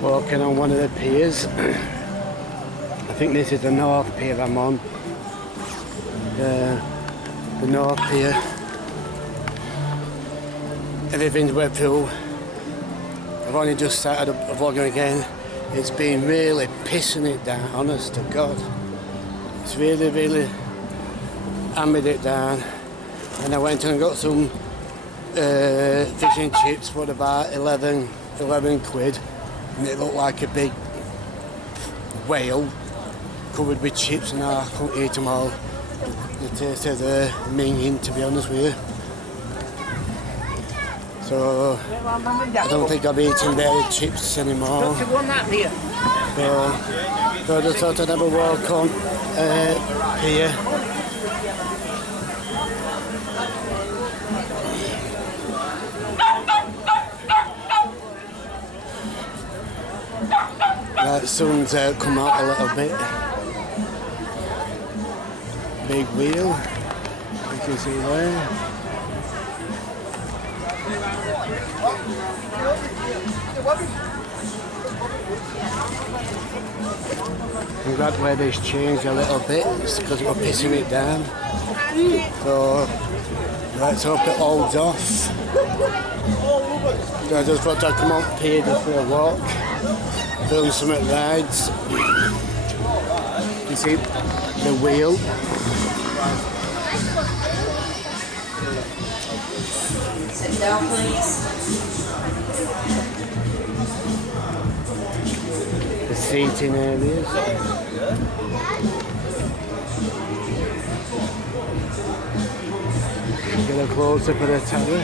walking on one of the piers. I think this is the North Pier I'm on. The North Pier. Everything's wet through. I've only just started vlogging again. It's been really pissing it down, honest to God. It's really hammered it down. And I went and got some fish and chips for about 11 quid. And it looked like a big whale covered with chips, and I couldn't eat them all. The taste of the minging, to be honest with you. So I don't think I'll be eating their chips anymore. So I just thought I'd have a walk on here. The sun's come out a little bit. Big wheel, you can see there. I'm glad where this changed a little bit, it's because we're pissing it down. So let's hope it holds off. So I just thought I'd come up here just for a walk, film some rides. You see the wheel. Sit down, please. The seating areas. Get a close-up of the tower.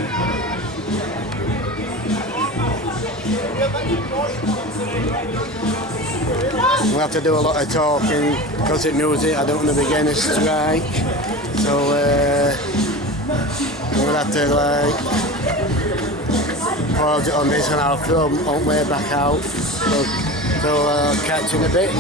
We'll have to do a lot of talking because it knows it. I don't want to begin a strike, so we'll have to pause it on this and I'll film on way back out. So I'll catch you in a bit.